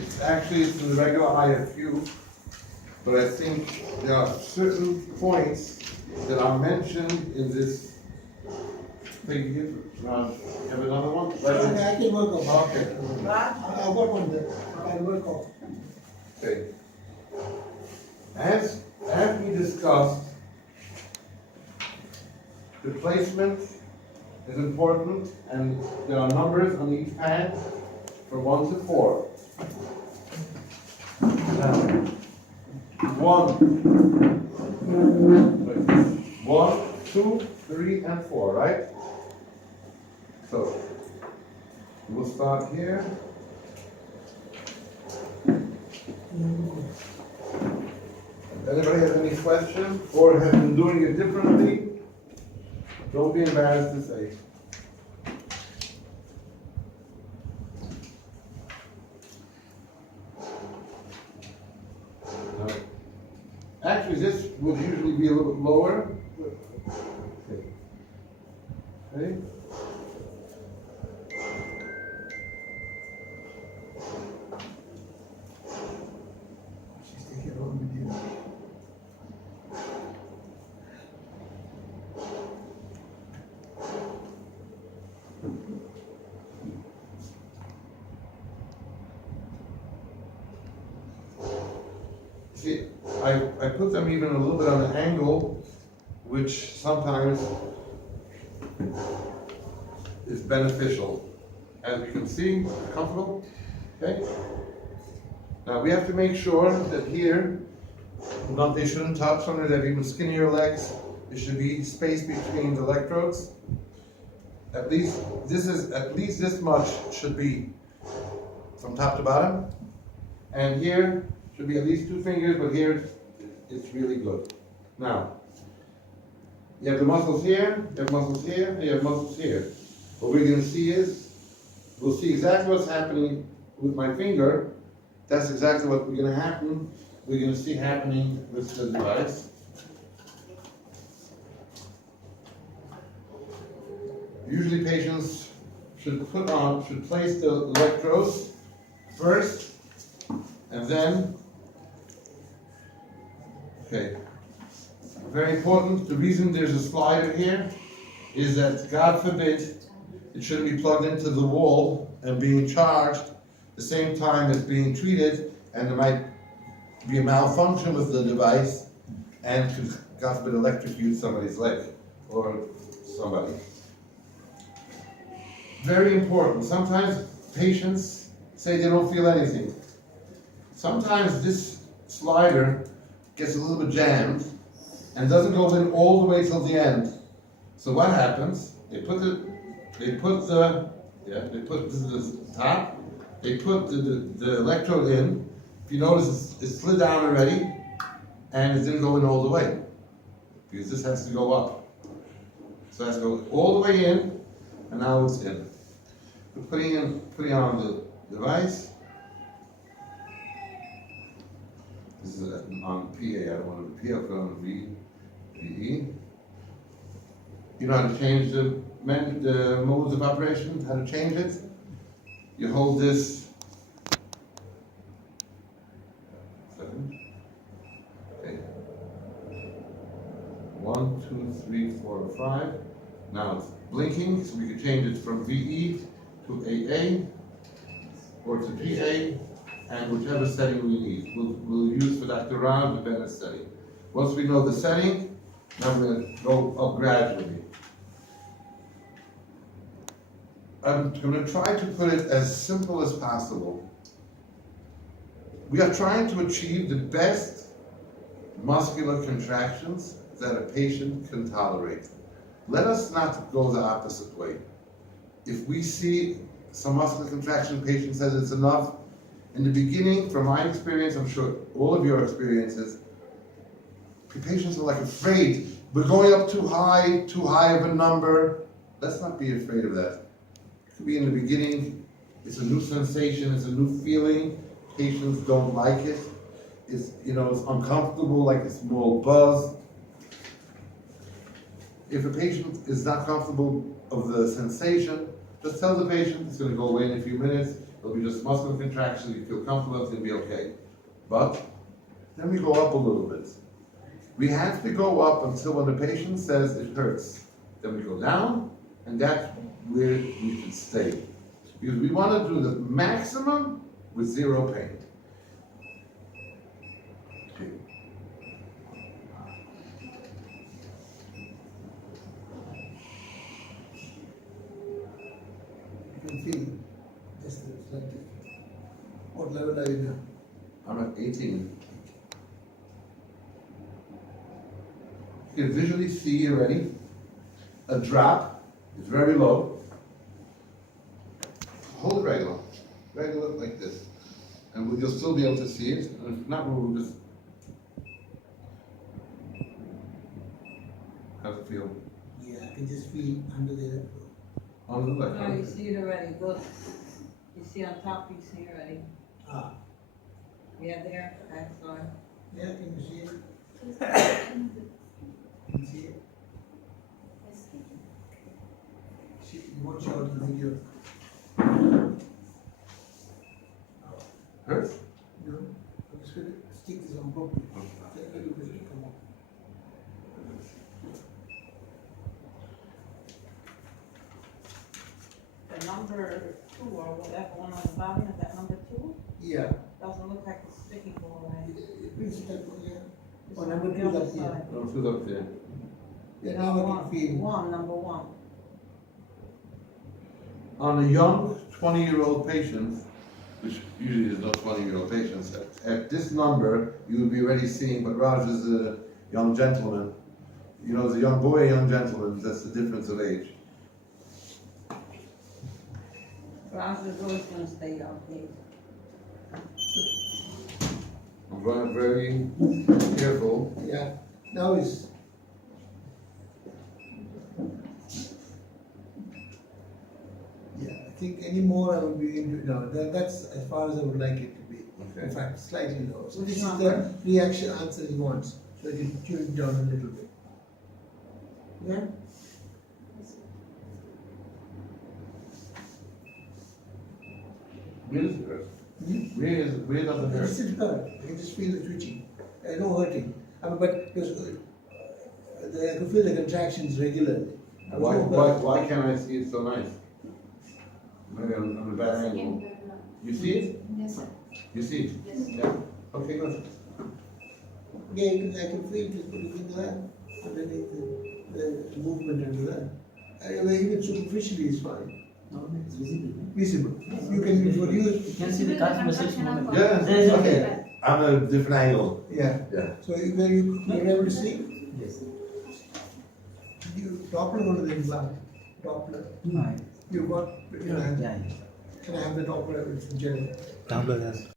It's actually in the regular IFU, but I think there are certain points that are mentioned in this thing here. You have another one? I can work on it. Okay. I'll work on that. I'll work on it. Okay. As we discussed, the placement is important, and there are numbers on each pad from 1 to 4. Now, 1, 2, 3, and 4, right? So, we'll start here. Anybody have any questions or have been doing it differently? Don't be embarrassed to say. No. Actually, this would usually be a little bit lower. Okay. She's taking it on with you. See, I put them even a little bit on an angle, which sometimes is beneficial. As we can see, comfortable, okay? Now we have to make sure that here, they shouldn't touch. Sometimes they have even skinnier legs. There should be space between the electrodes. At least this much should be from top to bottom. And here should be at least 2 fingers, but here it's really good. Now, you have the muscles here, you have muscles here, and you have muscles here. What we're going to see is, we'll see exactly what's happening with my finger. That's exactly what we're going to see happening with the device. Usually patients should place the electrodes first, and then, okay, very important, the reason there's a slider here is that, God forbid, it shouldn't be plugged into the wall and being charged the same time as being treated, and there might be a malfunction with the device and could, God forbid, electrocute somebody's leg or somebody. Very important. Sometimes patients say they don't feel anything. Sometimes this slider gets a little bit jammed and doesn't go in all the way till the end. So what happens? They put the top. They put the electrode in. If you notice, it slid down already, and it didn't go in all the way because this has to go up. So it has to go all the way in, and now it's in. We're putting on the device. This is on PA. I don't want to PA. I'll put on VE. You know how to change the modes of operation? How to change it? You hold this. Okay. 1, 2, 3, 4, 5. Now it's blinking, so we can change it from VE to AA or to PA, and whichever setting we need. We'll use for Dr. Raj the better setting. Once we know the setting, now we're going to go up gradually. I'm going to try to put it as simple as possible. We are trying to achieve the best muscular contractions that a patient can tolerate. Let us not go the opposite way. If we see some muscular contraction, patient says it's enough, in the beginning, from my experience, I'm sure all of your experiences, patients are like afraid. We're going up too high of a number. Let's not be afraid of that. It could be in the beginning, it's a new sensation, it's a new feeling. Patients don't like it. It's uncomfortable, like a small buzz. If a patient is not comfortable of the sensation, just tell the patient it's going to go away in a few minutes. It'll be just muscle contraction, you feel comfortable, it's gonna be okay. But then we go up a little bit. We have to go up until when the patient says it hurts. Then we go down, and that's where we should stay. Because we want to do the maximum with zero pain. Okay. You can feel just like this. What level are you now? I'm at 18. You can visually see already a drop. It's very low. Hold it regular like this. And you'll still be able to see it. And if not, we'll just. How's it feel? Yeah, I can just feel under there. On the left. No, you see it already, look. You see on top, you see already. Ah, Yeah, there, okay, sorry. yeah, can you see it? Can you see it? See, watch out the video. Hurts? No, I'm just gonna stick this on properly. Let me do it, come on. The number 2 or whatever one on the bottom, is that number 2? Yeah. Doesn't look like it's sticking all the way. Please, yeah. It's Oh, on number the 2 other is up here. side. No, it's up there. Yeah, now I can feel. Number 1. On a young 20-year-old patient, which usually is not 20-year-old patients, at this number, you will be already seeing, but Raj is a young gentleman. You know, as a young boy, a young gentleman, that's the difference of age. Raj is always gonna stay young, please. I'm going very careful. Yeah, now is. Yeah, I think any more I would be into, no, that's as far as I would like it to be. Okay. In fact, slightly lower. So Which this is number? the reaction answer he wants, so you tune it down a little bit. Yeah? Where does it hurt? Hmm? Where does it This hurt? is hurt, I can just feel the twitching, no hurting. I mean, but because I can feel the contractions regularly. Why can't I see it so nice? Maybe on the bad angle. You see it? Yes, sir. You see it? Yes. Yeah. Okay, good. Yeah, I can feel it putting in there, underneath the movement under that. Even superficially is fine. No, it's visible. Visible. You can, for you, You can see the calf muscles movement. Yeah. There is okay, I'm at a different angle. yeah. Yeah. So you're able to see? Yes. You, Doppler or the implant? Doppler. No. You got, Yeah. can I have the Doppler in general? Download that.